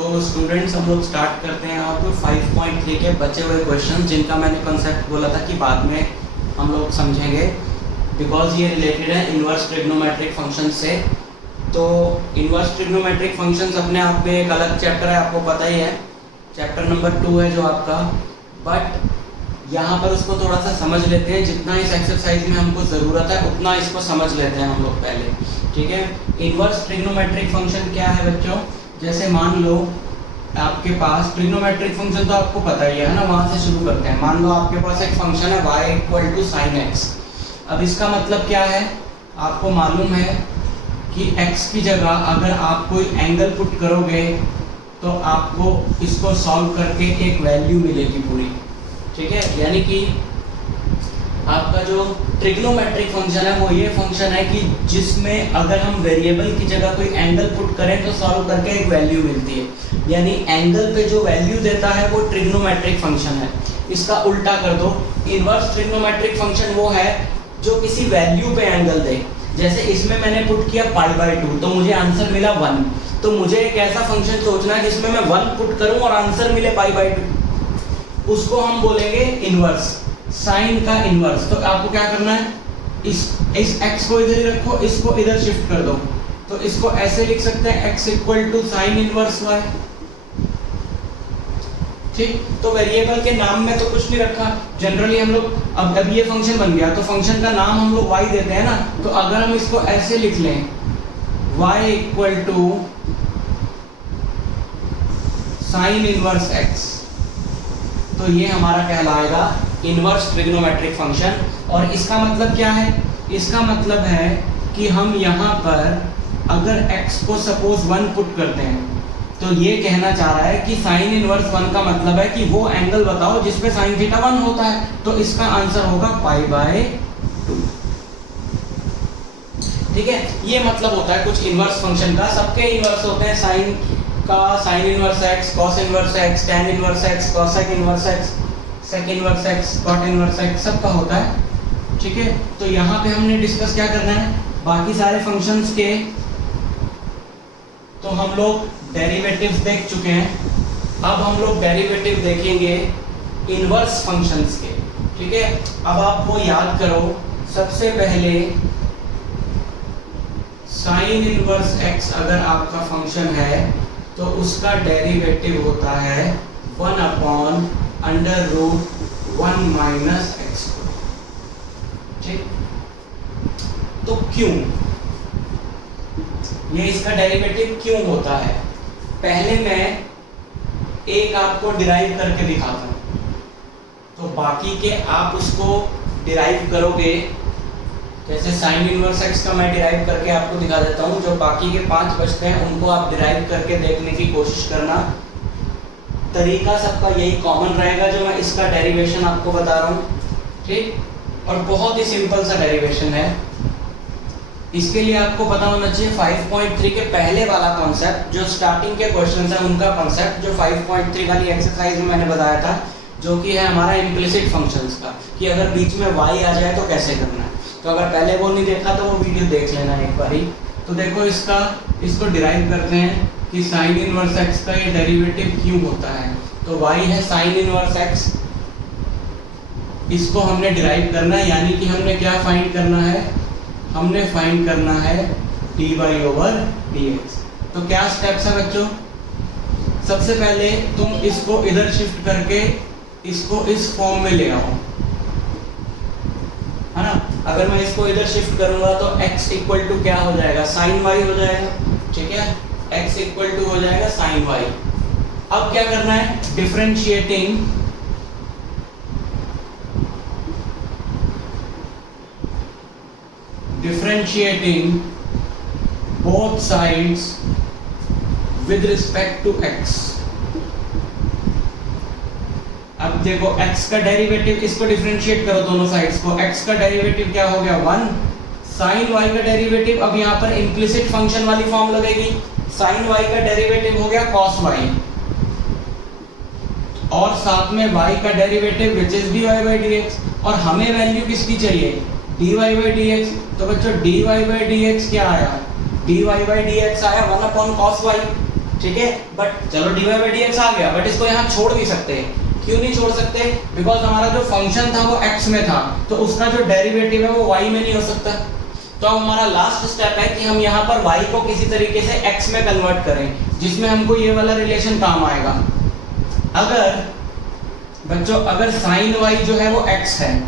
तो स्टूडेंट्स हम लोग स्टार्ट करते हैं अब 5.3 के बचे हुए क्वेश्चन जिनका मैंने कॉन्सेप्ट बोला था कि बाद में हम लोग समझेंगे बिकॉज ये रिलेटेड है इन्वर्स ट्रिग्नोमेट्रिक फंक्शन से। तो इन्वर्स ट्रिग्नोमेट्रिक फंक्शंस अपने आप में एक अलग चैप्टर है, आपको पता ही है, चैप्टर नंबर 2 है जो आपका। बट यहाँ पर उसको थोड़ा सा समझ लेते हैं, जितना इस एक्सरसाइज में हमको ज़रूरत है उतना इसको समझ लेते हैं हम लोग पहले, ठीक है। इन्वर्स ट्रिग्नोमेट्रिक फंक्शन क्या है बच्चों? जैसे मान लो आपके पास ट्रिग्नोमेट्रिक फंक्शन तो आपको पता ही है ना, वहाँ से शुरू करते हैं। मान लो आपके पास एक फंक्शन है y = sin x। अब इसका मतलब क्या है? आपको मालूम है कि x की जगह अगर आप कोई एंगल पुट करोगे तो आपको इसको सॉल्व करके एक वैल्यू मिलेगी पूरी, ठीक है। यानी कि आपका जो ट्रिग्नोमेट्रिक फंक्शन है वो ये फंक्शन है कि जिसमें अगर हम वेरिएबल की जगह कोई एंगल पुट करें तो सॉल्व करके एक वैल्यू मिलती है। यानी एंगल पे जो वैल्यू देता है वो ट्रिग्नोमेट्रिक फंक्शन है। इसका उल्टा कर दो, इन्वर्स ट्रिग्नोमेट्रिक फंक्शन वो है जो किसी वैल्यू पे एंगल दे। जैसे इसमें मैंने पुट किया π/2 तो मुझे आंसर मिला 1। तो मुझे एक ऐसा फंक्शन सोचना है जिसमें मैं 1 पुट करूं और आंसर मिले π/2, उसको हम बोलेंगे इन्वर्स, साइन का इन्वर्स। तो आपको क्या करना है, इस x को इधर ही रखो, इसको इधर शिफ्ट कर दो। तो इसको ऐसे लिख सकते हैं x = sin इन्वर्स y, ठीक। तो वेरिएबल के नाम में तो कुछ नहीं रखा, जनरली हम लोग अब ये फंक्शन बन गया तो फंक्शन का नाम हम लोग y देते हैं ना। तो अगर हम इसको ऐसे लिख लें y = sin इन्वर्स x, तो ये हमारा कहलाएगा इन्वर्स ट्रिग्नोमेट्रिक फंक्शन। और इसका मतलब क्या है? इसका मतलब है कि हम यहाँ पर अगर x को सपोज 1 पुट करते हैं तो ये कहना चाह रहा है कि साइन इन्वर्स 1 का मतलब है कि वो एंगल बताओ जिसपे साइन थीटा 1 होता है। तो इसका आंसर होगा π/2, ठीक है। ये मतलब होता है कुछ इन्वर्स फंक्शन का। सबके इन्वर्स होते हैं, साइन का sine inverse x, cos inverse x, tan inverse x, cosec inverse x, sec inverse x, cot inverse x, सबका होता है, ठीक है। तो यहाँ पे हमने डिस्कस क्या करना है, बाकी सारे फंक्शंस के तो हम लोग डेरिवेटिव्स देख चुके हैं। अब हम लोग डेरिवेटिव देखेंगे इन्वर्स फंक्शंस के, ठीक है। अब आप वो याद करो, सबसे पहले साइन इन्वर्स x अगर आपका फंक्शन है तो उसका डेरिवेटिव होता है 1/√1 - x, ठीक। तो क्यों ये इसका डेरिवेटिव क्यों होता है? पहले मैं एक आपको डिराइव करके दिखाता हूं, तो बाकी के आप उसको डिराइव करोगे। जैसे साइन इन्वर्स x का मैं डिराइव करके आपको दिखा देता हूं, जो बाकी के 5 बचते हैं उनको आप डिराइव करके देखने की कोशिश करना। तरीका सबका यही कॉमन रहेगा जो मैं इसका डेरिवेशन आपको बता रहा हूँ, ठीक। और बहुत ही सिंपल सा डेरिवेशन है। इसके लिए आपको पता होना चाहिए 5.3 के पहले वाला कॉन्सेप्ट, जो स्टार्टिंग के क्वेश्चंस है उनका कॉन्सेप्ट, जो 5.3 वाली एक्सरसाइज में मैंने बताया था, जो कि है हमारा इम्प्लिसिट फंक्शंस का, कि अगर बीच में y आ जाए तो कैसे करना है। तो अगर पहले वो नहीं देखा तो वो वीडियो देख लेना एक बार ही। तो देखो इसको डिराइव करते हैं कि साइन इन्वर्स x का ये डेरिवेटिव क्यों होता है। तो y है साइन इन्वर्स x, इसको हमने डिराइव करना है, यानी कि हमने क्या फाइंड करना है, हमने फाइंड करना है dy/dx। तो क्या स्टेप्स है बच्चों? सबसे पहले तुम इसको इधर शिफ्ट करके इसको इस फॉर्म में ले आओ, है ना। अगर मैं इसको इधर शिफ्ट करूंगा तो x = क्या हो जाएगा, sin y हो जाएगा, ठीक है। x = हो जाएगा sin y। अब क्या करना है, differentiating both sides with respect to x। अब देखो x का डेरिवेटिव, इसको डिफरेंशिएट करो दोनों साइड्स को, x का डेरिवेटिव क्या हो गया 1, sin y का डेरिवेटिव, अब यहाँ पर इम्प्लिसिट फंक्शन वाली फॉर्म लगेगी, sin y का डेरिवेटिव हो गया cos y, और साथ में y का डेरिवेटिव विच इज dy/dx। और हमें वैल्यू किसकी चाहिए, dy/dx। तो बच्चों dy/dx क्या आया, dy/dx आया 1/cos y, ठीक है, बट चलो dy बाई dx आ गया, बट इसको यहाँ छोड़ भी सकते हैं। क्यों नहीं छोड़ सकते? बिकॉज हमारा जो फंक्शन था वो x में था, तो उसका जो डेरिवेटिव है वो y में नहीं हो सकता। तो अब हमारा लास्ट स्टेप है कि हम यहाँ पर y को किसी तरीके से x में कन्वर्ट करें, जिसमें हमको ये वाला रिलेशन काम आएगा। अगर बच्चों अगर साइन y जो है वो x है,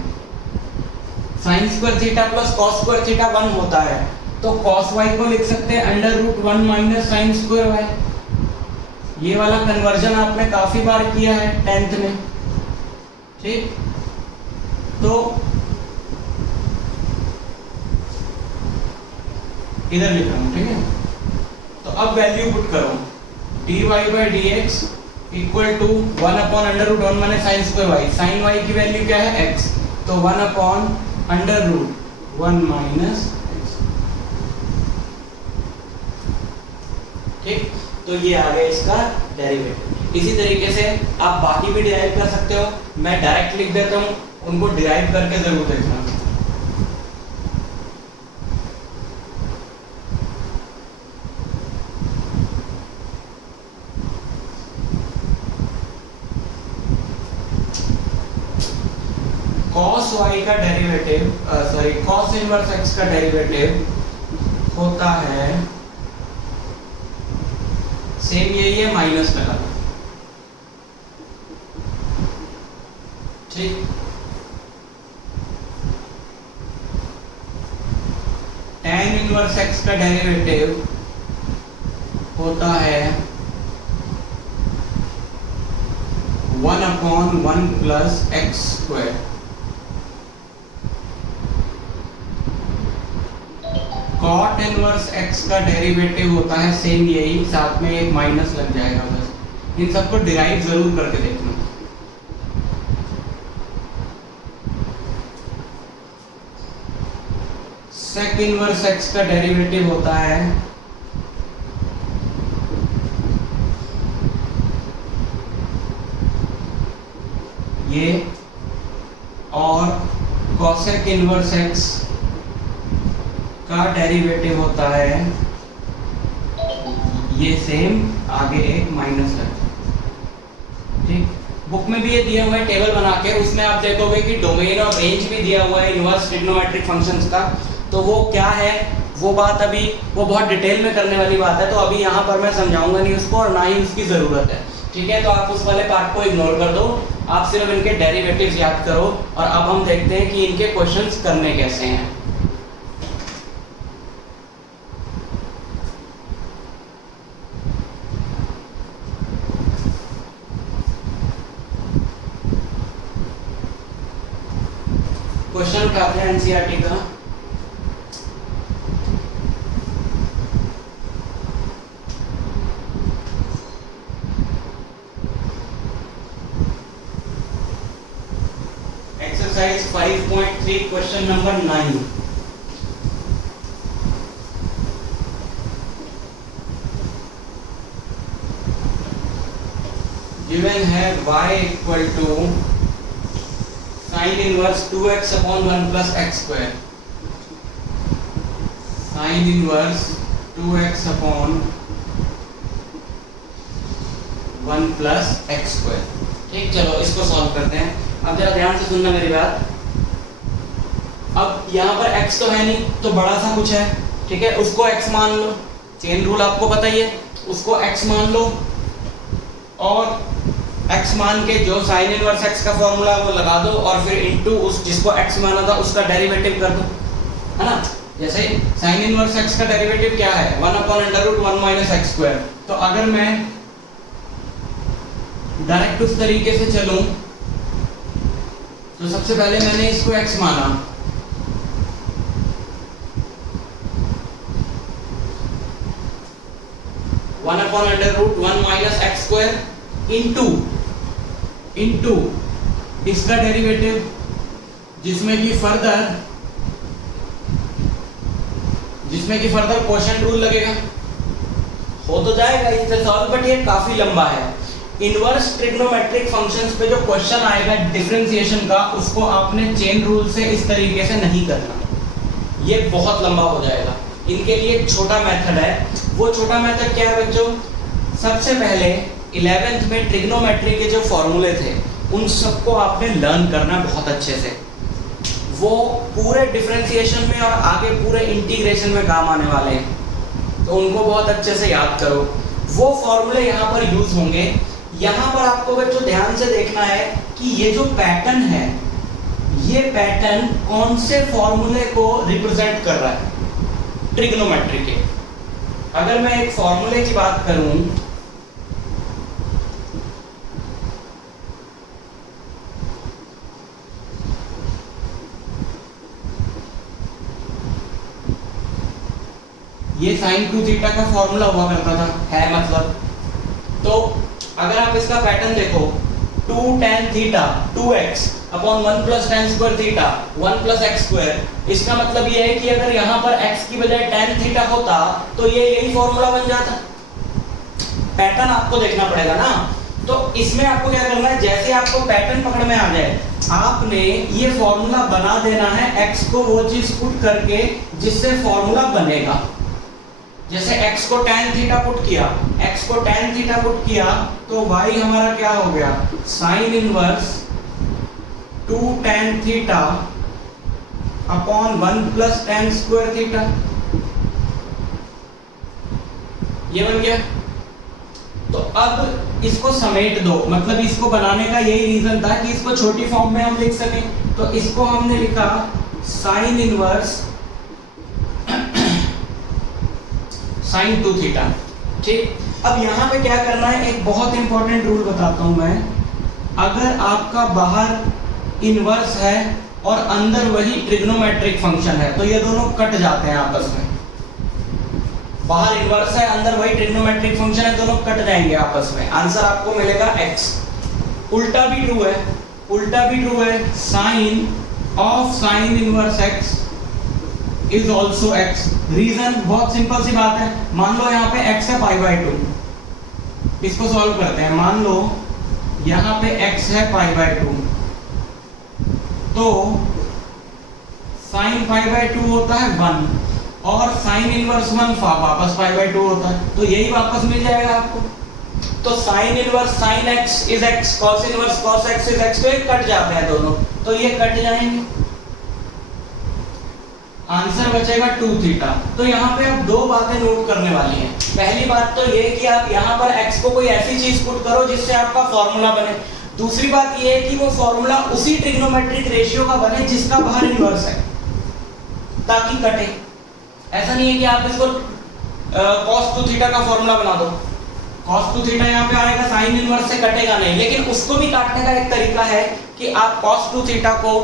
sine square theta plus cos square theta 1 होता है, तो कॉस y को लिख सकते हैं √1 माइनस साइन स्क्वायर y। ये वाला कन्वर्जन आपने काफी बार किया है 10th में, ठीक। तो इधर लिख रहा हूं, ठीक है। तो अब वैल्यू पुट करो, dy by dx equal to 1/√1 minus sine square y। Sine y की वैल्यू क्या है? x, तो 1/√1 माइनस x, ठीक। तो ये आ गया इसका डेरिवेटिव। इसी तरीके से आप बाकी भी डिराइव कर सकते हो, मैं डायरेक्ट लिख देता हूं, उनको डिराइव करके जरूर देखना। cos y का डेरिवेटिव cos इनवर्स x का डेरिवेटिव होता है, सेम यही है, माइनस लगा, ठीक। tan इनवर्स x का डेरिवेटिव होता है 1/1 plus x square. cot inverse x का डेरिवेटिव होता है सेम यही, साथ में एक माइनस लग जाएगा बस। इन सबको डिराइव जरूर करके देखना। sec इनवर्स x का डेरिवेटिव होता है ये, और cosec इनवर्स x का डेरिवेटिव होता है ये सेम, आगे एक माइनस है, ठीक। बुक में भी ये दिया हुआ है टेबल बना के, उसमें आप देखोगे कि डोमेन और रेंज भी दिया हुआ है इनवर्स ट्रिग्नोमेट्रिक फंक्शंस का। तो वो क्या है वो बात अभी वो बहुत डिटेल में करने वाली बात है, तो अभी यहाँ पर मैं समझाऊंगा नहीं उसको, और ना ही उसकी ज़रूरत है, ठीक है। तो आप उस वाले पार्ट को इग्नोर कर दो, आप सिर्फ इनके डेरिवेटिव्स याद करो। और अब हम देखते हैं कि इनके क्वेश्चंस करने कैसे हैं। क्वेश्चन उठाते हैं एनसीईआरटी का। Exercise 5.3 question number 9। गिवन है y equal to sine inverse 2x/1 plus x square. Sine inverse 2x/1 plus x square, ठीक। चलो इसको सॉल्व करते हैं। अब जरा ध्यान से सुनना मेरी बात। अब यहाँ पर x तो है नहीं, तो बड़ा सा कुछ है, ठीक है, उसको x मान लो। चेन रूल आपको पता ही है, उसको x मान लो, और x मान के जो साइन इनवर्स x का फॉर्मूला वो लगा दो, और फिर इनटू उस जिसको x माना था उसका डेरिवेटिव कर दो, है ना। जैसे साइन इनवर्स x का डेरिवेटिव क्या है? 1/√1 माइनस x स्क्वायर। तो अगर मैं डायरेक्ट उस तरीके से चलूं, तो सबसे पहले मैंने इसको x माना, (1/√1 माइनस x स्क्वायर) इनटू इसका डेरिवेटिव, जिसमें कि फर्दर क्वोशिएंट रूल लगेगा। हो तो जाएगा इससे सॉल्व, बट ये काफी लंबा है। इनवर्स ट्रिग्नोमेट्रिक फंक्शंस पे जो क्वेश्चन आएगा डिफरेंशिएशन का, उसको आपने चेन रूल से इस तरीके से नहीं करना, ये बहुत लंबा हो जाएगा। इनके लिए एक छोटा मेथड है। वो छोटा मेथड क्या है बच्चों? सबसे पहले 11th में ट्रिग्नोमेट्री के जो फॉर्मूले थे उन सबको आपने लर्न करना बहुत अच्छे से, वो पूरे डिफरेंशिएशन में और आगे पूरे इंटीग्रेशन में काम आने वाले हैं, तो उनको बहुत अच्छे से याद करो। वो फॉर्मूले यहाँ पर यूज होंगे। यहाँ पर आपको बच्चों ध्यान से देखना है कि ये जो पैटर्न है, ये पैटर्न कौन से फॉर्मूले को रिप्रेजेंट कर रहा है, ट्रिग्नोमेट्री के। अगर मैं एक फॉर्मूले की बात करूं, ये साइन 2 थीटा का फॉर्मूला हुआ करता था, है मतलब। तो अगर आप इसका पैटर्न देखो, 2 tan theta 2x upon 1 plus tan square theta 1 plus x square, इसका मतलब ये है कि अगर यहाँ पर x की बजाय tan थीटा होता तो ये यही फॉर्मूला बन जाता। पैटर्न आपको देखना पड़ेगा ना। तो इसमें आपको क्या करना है, जैसे आपको पैटर्न पकड़ में आ जाए, आपने ये फॉर्मूला बना देना है x को वो चीज पुट करके जिससे फॉर्मूला बनेगा। जैसे x को tan थीटा पुट किया, x को tan थीटा पुट किया तो y हमारा क्या हो गया, sine inverse 2 tan theta upon 1 plus tan square theta, ये बन गया। तो अब इसको समेट दो, मतलब इसको बनाने का यही रीजन था कि इसको छोटी फॉर्म में हम लिख सकें। तो इसको हमने लिखा साइन इनवर्स साइन 2 थीटा, ठीक। अब यहाँ पे क्या करना है, एक बहुत इंपॉर्टेंट रूल बताता हूं मैं। अगर आपका बाहर इनवर्स है और अंदर वही ट्रिग्नोमेट्रिक फंक्शन है तो ये दोनों कट जाते हैं आपस में। बाहर इनवर्स है, अंदर वही ट्रिग्नोमेट्रिक फंक्शन है, दोनों कट जाएंगे आपस में। आंसर आपको मिलेगा x। उल्टा भी ट्रू है, उल्टा भी ट्रू है, sine of sine inverse x is also x। Reason बहुत सिंपल सी बात है, मान लो यहाँ पे x है π/2, इसको सॉल्व करते हैं। मान लो यहाँ पे x है π/2, तो साइन π/2 होता है 1 और साइन इनवर्स 1 वापस π/2 होता है, तो यही वापस मिल जाएगा आपको। तो sine inverse sine x is x, cos inverse cos x is x, तो ये कट जाते हैं दोनों, तो ये कट जाएंगे, आंसर बचेगा 2 थीटा। तो यहाँ पे आप दो बातें नोट करने वाली हैं। पहली बात तो ये कि आप यहाँ पर x को कोई ऐसी चीज पुट करो जिससे आपका फॉर्मूला बने। दूसरी बात ये है कि वो फॉर्मूला उसी ट्रिग्नोमेट्रिक रेशियो का बने जिसका बाहर इनवर्स है, ताकि कटे। ऐसा नहीं है कि आप इसको cos 2 थीटा का फॉर्मूला बना दो, cos 2 थीटा यहाँ पे आएगा, साइन इनवर्स से कटेगा नहीं। लेकिन उसको भी काटने का एक तरीका है कि आप cos 2 थीटा को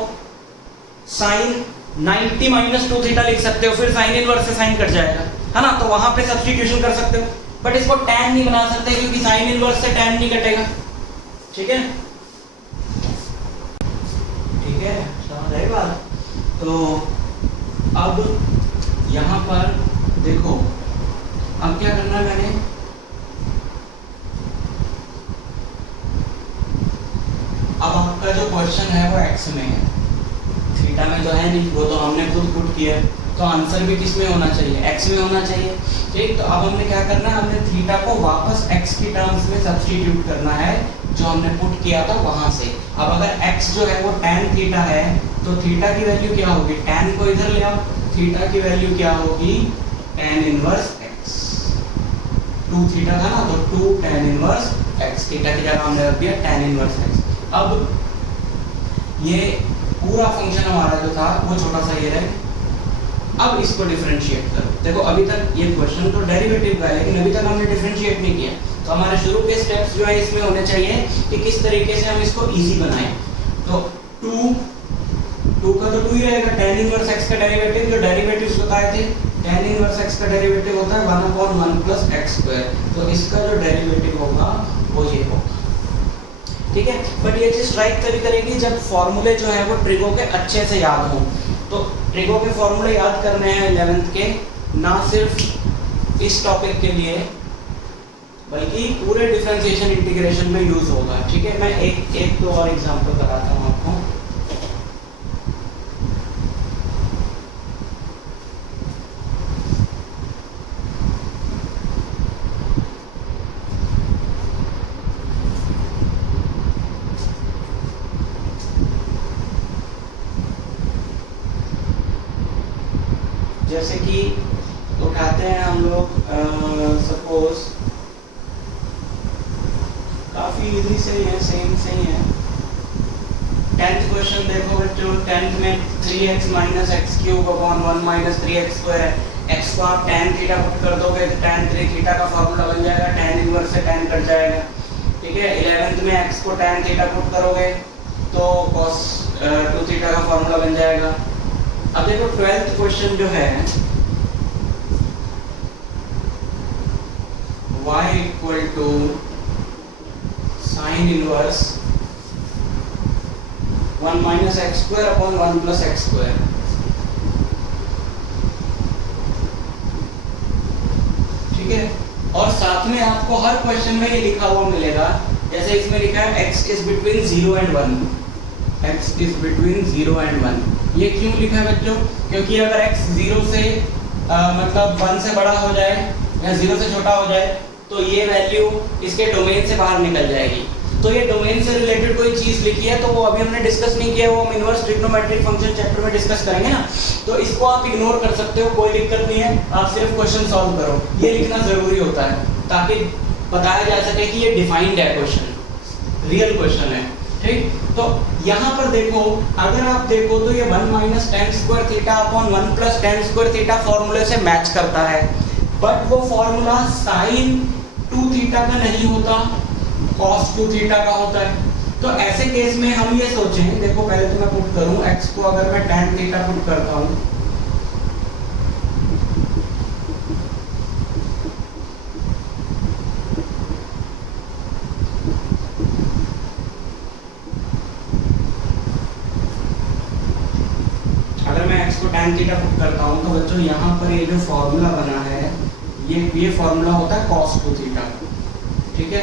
साइन 90 माइनस 2 थीटा लिख सकते हो, फिर साइन इनवर्स से साइन कट जाएगा, है ना। तो वहां पे सब्स्टिट्यूशन कर सकते हो, बट इसको tan नहीं बना सकते क्योंकि साइन इनवर्स से tan नहीं कटेगा। ठीक है, ठीक है, समझ आई बात। तो अब यहाँ पर देखो, अब क्या करना है मैंने, अब आपका जो क्वेश्चन है वो x में है, थीटा में तो है नहीं, वो तो हमने खुद पुट किया है, तो आंसर भी किस में होना चाहिए, x में होना चाहिए। ठीक, तो अब हमने क्या करना है, हमने थीटा को वापस x की टर्म्स में सब्स्टिट्यूट करना है जो हमने पुट किया था वहां से। अब अगर x जो है वो tan थीटा है तो थीटा की वैल्यू क्या होगी, tan को इधर ले आओ, थीटा की वैल्यू क्या होगी, tan इनवर्स x। 2 थीटा था ना, तो 2 tan इनवर्स x, थीटा की जगह हमने रख दिया tan इनवर्स x। अब ये पूरा फंक्शन हमारा जो था वो छोटा सा ये रहे। अब इसको डिफरेंशिएट करो। देखो अभी तक ये क्वेश्चन तो डेरिवेटिव का है, लेकिन अभी तक हमने डिफरेंशिएट नहीं किया। तो हमारे शुरू के स्टेप्स जो है इसमें होने चाहिए कि किस तरीके से हम इसको इजी बनाएं। तो 2 का तो 2 ही रहेगा, tan इनवर्स x का डेरिवेटिव, जो डेरिवेटिव्स बताए थे, tan इनवर्स x का डेरिवेटिव होता है 1/1 प्लस x स्क्वायर, तो इसका जो डेरिवेटिव होगा वो ये होगा। ठीक है, बट ये चीज स्ट्राइक तभी करेगी जब फॉर्मूले जो है वो ट्रिगो के अच्छे से याद हों। तो ट्रिगो के फॉर्मूले याद करने हैं 11th के, ना सिर्फ इस टॉपिक के लिए बल्कि पूरे डिफरेंशिएशन इंटीग्रेशन में यूज होगा। ठीक है, मैं एक दो और एग्जांपल बताता हूँ आपको। जैसे कि उठाते हैं हम लोग सपोज, काफ़ी इजी से ही है, सेम से ही है। 10th क्वेश्चन देखो बच्चों, 10th में 3x minus x cube upon 1 minus 3x square है। x को आप tan थीटा पुट कर दोगे तो tan 3 थीटा का फॉर्मूला बन जाएगा, tan इनवर्स से tan कट जाएगा, ठीक है। 11th में x को tan थीटा पुट करोगे तो cos 2 थीटा का फॉर्मूला बन जाएगा। अब देखो 12th क्वेश्चन जो है, y equal to sine inverse 1 minus x square upon 1 plus x square. ठीक है, और साथ में आपको हर क्वेश्चन में ये लिखा हुआ मिलेगा, जैसे इसमें लिखा है x is between 0 and 1, x is between 0 and 1। ये क्यों लिखा है बच्चों? क्योंकि अगर x 0 से मतलब 1 से बड़ा हो जाए या 0 से छोटा हो जाए तो ये वैल्यू इसके डोमेन से बाहर निकल जाएगी। तो ये डोमेन से रिलेटेड कोई चीज़ लिखी है तो वो अभी हमने डिस्कस नहीं किया, वो हम इनवर्स ट्रिग्नोमेट्रिक फंक्शन चैप्टर में डिस्कस करेंगे ना, तो इसको आप इग्नोर कर सकते हो, कोई दिक्कत नहीं है। आप सिर्फ क्वेश्चन सॉल्व करो, ये लिखना जरूरी होता है ताकि बताया जा सके कि ये डिफाइंड है क्वेश्चन, रियल क्वेश्चन है। ठीक, तो यहाँ पर देखो, अगर आप देखो तो ये 1 minus ten square theta upon 1 plus ten square theta फॉर्मूले से मैच करता है, बट वो फॉर्मूला साइन 2 थीटा का नहीं होता, cos 2 थीटा का होता है। तो ऐसे केस में हम ये सोचें, देखो पहले तो मैं पुट करूं x को, अगर मैं tan थीटा पुट करता हूं tan थीटा पुट करता हूं तो बच्चों यहाँ पर ये जो फॉर्मूला बना है ये फॉर्मूला होता है cos 2 थीटा। ठीक है,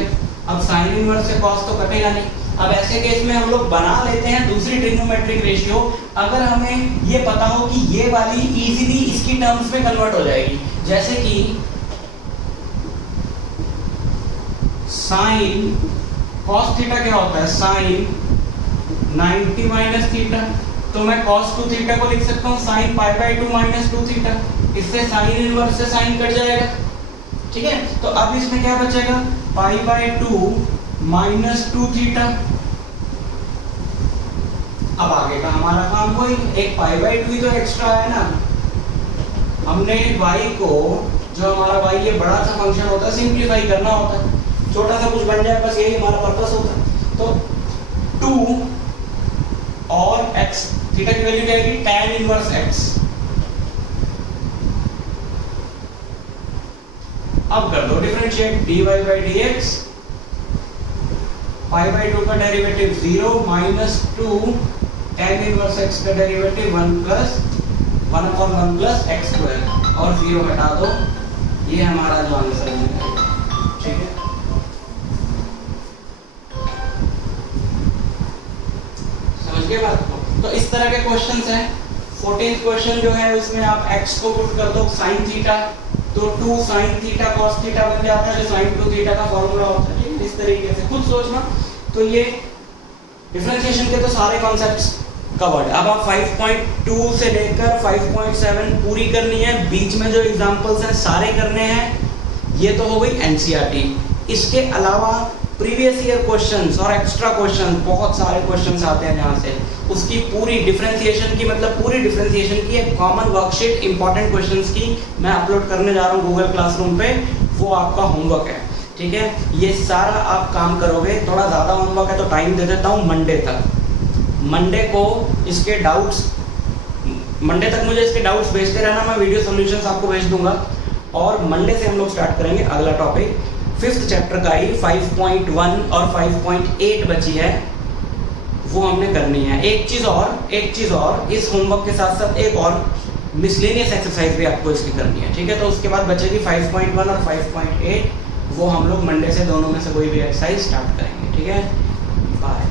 अब साइन इनवर्स से cos तो कटेगा नहीं। अब ऐसे केस में हम लोग बना लेते हैं दूसरी ट्रिग्नोमेट्रिक रेशियो, अगर हमें ये पता हो कि ये वाली इजीली इसकी टर्म्स में कन्वर्ट हो जाएगी, जैसे कि साइन cos थीटा क्या होता है, साइन 90 माइनस थीटा, तो मैं cos 2 थीटा को लिख सकता हूँ साइन π/2 माइनस 2 थीटा, इससे साइन इनवर्स से साइन कट जाएगा। ठीक है, तो अब इसमें क्या बचेगा, π/2 माइनस 2 थीटा। अब आगे का हमारा काम कोई एक π/2 ही तो एक्स्ट्रा है ना, हमने y को, जो हमारा y ये बड़ा सा फंक्शन होता है, सिंप्लीफाई करना होता है, छोटा सा कुछ बन जाए, बस यही हमारा पर्पस होता है। तो 2 और x, थीटा की वैल्यू क्या आएगी, tan इनवर्स x। अब कर दो डिफरेंशिएट, dy/dx, π/2 का derivative 0 minus 2 tan inverse x का derivative 1 plus 1/1 plus x square, और 0 हटा दो, ये हमारा जो आंसर है। ठीक है, समझ गए बात को? तो इस तरह के क्वेश्चंस हैं। 14th क्वेश्चन जो है उसमें आप x को पुट कर दो sin थीटा, तो 2 sin थीटा cos थीटा बन जाता है, जो sin 2 थीटा का फॉर्मूला होता है। इस तरीके से खुद सोचना। तो ये डिफरेंशिएशन के तो सारे कॉन्सेप्ट्स कवर्ड। अब आप 5.2 से लेकर 5.7 पूरी करनी है, बीच में जो एग्जांपल्स हैं सारे करने हैं। ये तो हो गई एनसीईआरटी। इसके अलावा प्रीवियस ईयर क्वेश्चंस और एक्स्ट्रा क्वेश्चंस, बहुत सारे क्वेश्चंस आते हैं जहाँ से, उसकी पूरी डिफरेंशिएशन की, मतलब पूरी डिफरेंशिएशन की एक कॉमन वर्कशीट इंपॉर्टेंट क्वेश्चंस की मैं अपलोड करने जा रहा हूँ गूगल क्लासरूम पे। वो आपका होमवर्क है। ठीक है, ये सारा आप काम करोगे। थोड़ा ज़्यादा होमवर्क है तो टाइम दे देता हूँ मंडे तक। मंडे को इसके डाउट्स, मंडे तक मुझे इसके डाउट्स भेजते रहना, मैं वीडियो सॉल्यूशंस आपको भेज दूंगा। और मंडे से हम लोग स्टार्ट करेंगे अगला टॉपिक, 5th चैप्टर का ही 5.1 और 5.8 बची है, वो हमने करनी है। एक चीज़ और, इस होमवर्क के साथ साथ एक और मिसलेनियस एक्सरसाइज भी आपको इसकी करनी है। ठीक है, तो उसके बाद बचेगी 5.1 और 5.8, वो हम लोग मंडे से दोनों में से कोई भी एक्सरसाइज स्टार्ट करेंगे। ठीक है, बाय।